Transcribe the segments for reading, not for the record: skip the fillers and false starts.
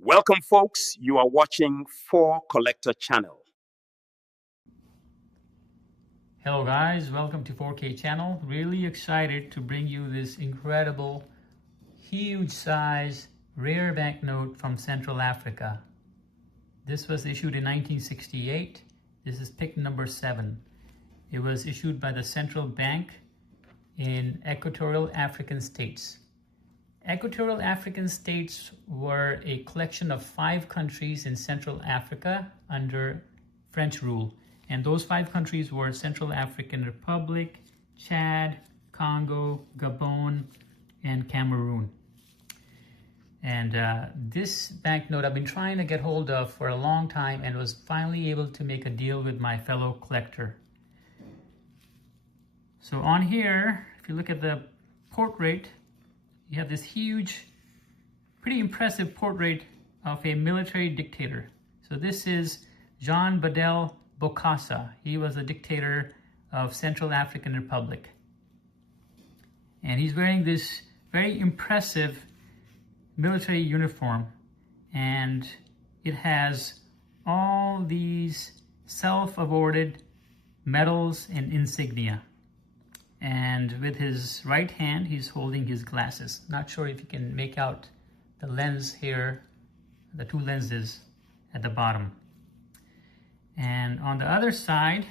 Welcome, folks. You are watching For Collector Channel. Hello guys, welcome to 4K channel. Really excited to bring you this incredible, huge size, rare banknote from Central Africa. This was issued in 1968. This is pick number 7. It was issued by the Central Bank in Equatorial African states. Equatorial African states were a collection of 5 countries in Central Africa under French rule. And those 5 countries were Central African Republic, Chad, Congo, Gabon, and Cameroon. And this banknote I've been trying to get hold of for a long time and was finally able to make a deal with my fellow collector. So on here, if you look at the portrait, you have this huge, pretty impressive portrait of a military dictator. So this is Jean Bedel Bokassa. He was a dictator of Central African Republic. And he's wearing this very impressive military uniform. And it has all these self-awarded medals and insignia. And with his right hand, he's holding his glasses. Not sure if you can make out the lens here, the 2 lenses at the bottom. And on the other side,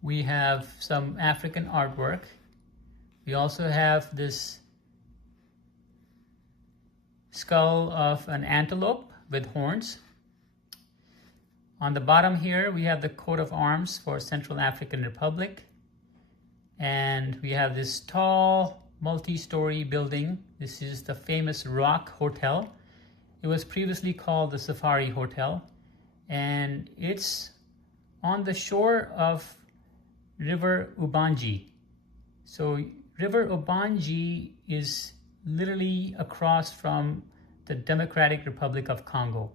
we have some African artwork. We also have this skull of an antelope with horns. On the bottom here, we have the coat of arms for Central African Republic. And we have this tall, multi-story building. This is the famous Rock Hotel. It was previously called the Safari Hotel. And it's on the shore of River Ubangi. So River Ubangi is literally across from the Democratic Republic of Congo.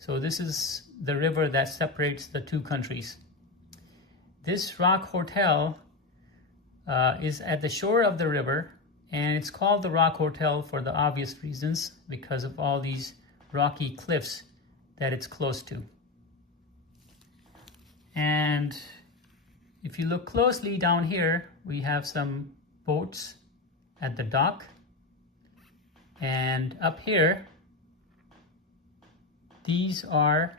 So this is the river that separates the 2 countries. This Rock Hotel is at the shore of the river, and it's called the Rock Hotel for the obvious reasons, because of all these rocky cliffs that it's close to. And if you look closely down here, we have some boats at the dock. And up here, these are,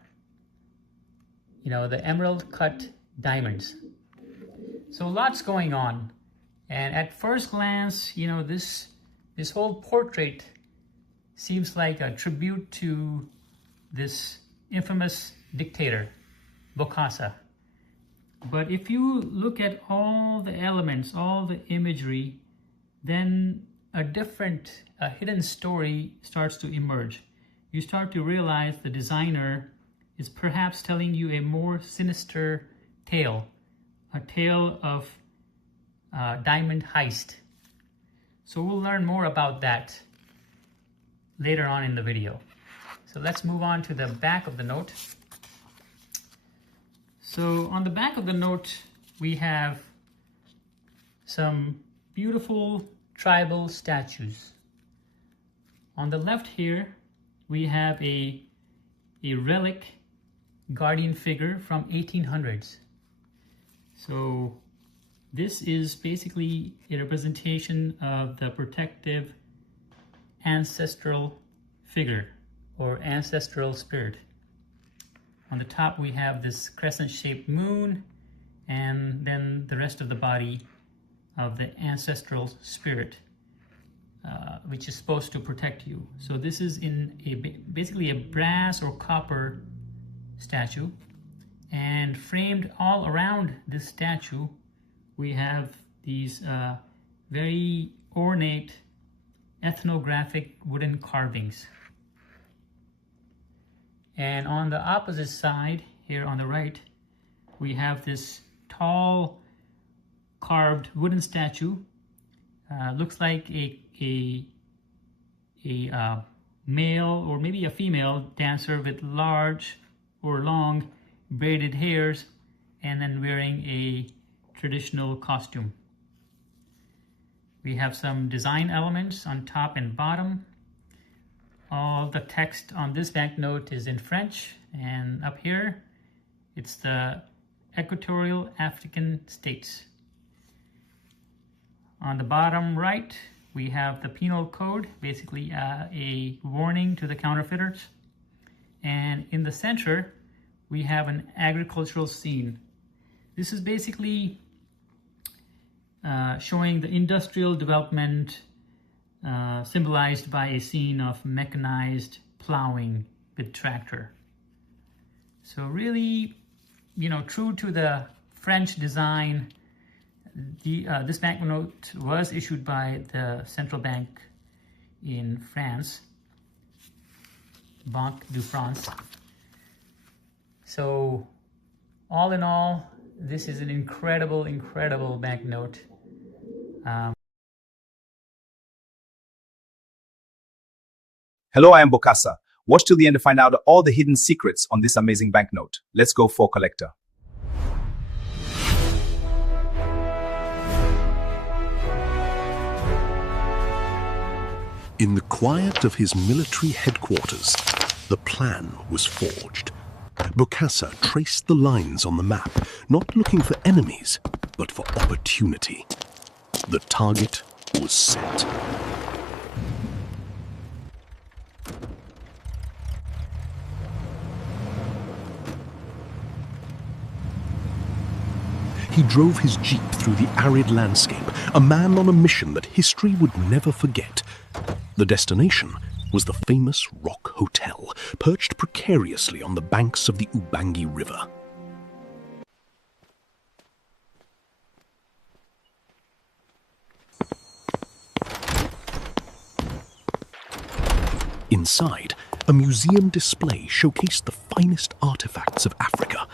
the emerald cut diamonds. So lots going on. And at first glance, this whole portrait seems like a tribute to this infamous dictator, Bokassa. But if you look at all the elements, all the imagery, then a hidden story starts to emerge. You start to realize the designer is perhaps telling you a more sinister tale, a tale of diamond heist. So we'll learn more about that later on in the video. So let's move on to the back of the note. So on the back of the note, we have some beautiful tribal statues. On the left here, we have a relic guardian figure from 1800s. So this is basically a representation of the protective ancestral figure or ancestral spirit. On the top we have this crescent-shaped moon, and then the rest of the body of the ancestral spirit, which is supposed to protect you. So this is basically a brass or copper statue, and framed all around this statue we have these very ornate ethnographic wooden carvings. And on the opposite side, here on the right, we have this tall carved wooden statue. Looks like a male or maybe a female dancer with large or long braided hairs, and then wearing a traditional costume. We have some design elements on top and bottom. all the text on this banknote is in French, and up here it's the Equatorial African States. On the bottom right, we have the penal code, basically a warning to the counterfeiters. And in the center, we have an agricultural scene. This is basically showing the industrial development symbolized by a scene of mechanized plowing with tractor. So really, true to the French design, this banknote was issued by the central bank in France, Banque de France. So all in all, this is an incredible, incredible banknote. Hello, I am Bokassa. Watch till the end to find out all the hidden secrets on this amazing banknote. Let's go for collector. In the quiet of his military headquarters, the plan was forged. Bokassa traced the lines on the map, not looking for enemies, but for opportunity. The target was set. He drove his jeep through the arid landscape, a man on a mission that history would never forget. The destination was the famous Rock Hotel, perched precariously on the banks of the Ubangi River. Inside, a museum display showcased the finest artifacts of Africa.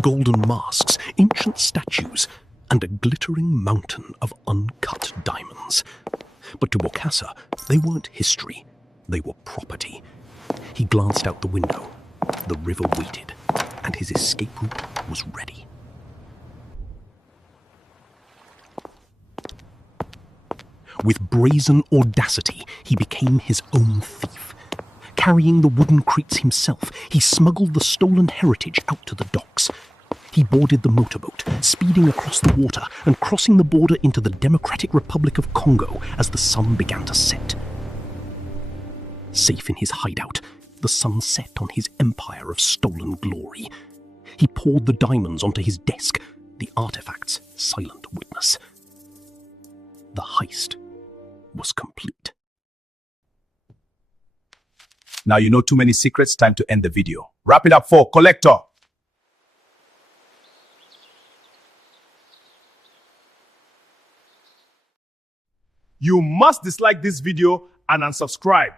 Golden masks, ancient statues, and a glittering mountain of uncut diamonds. But to Bokassa, they weren't history, they were property. He glanced out the window. The river waited, and his escape route was ready. With brazen audacity, he became his own thief. Carrying the wooden crates himself, he smuggled the stolen heritage out to the docks. He boarded the motorboat, speeding across the water and crossing the border into the Democratic Republic of Congo as the sun began to set. Safe in his hideout, the sun set on his empire of stolen glory. He poured the diamonds onto his desk, the artifact's silent witness. The heist was complete. Now you know too many secrets, time to end the video. Wrap it up for collector. You must dislike this video and unsubscribe.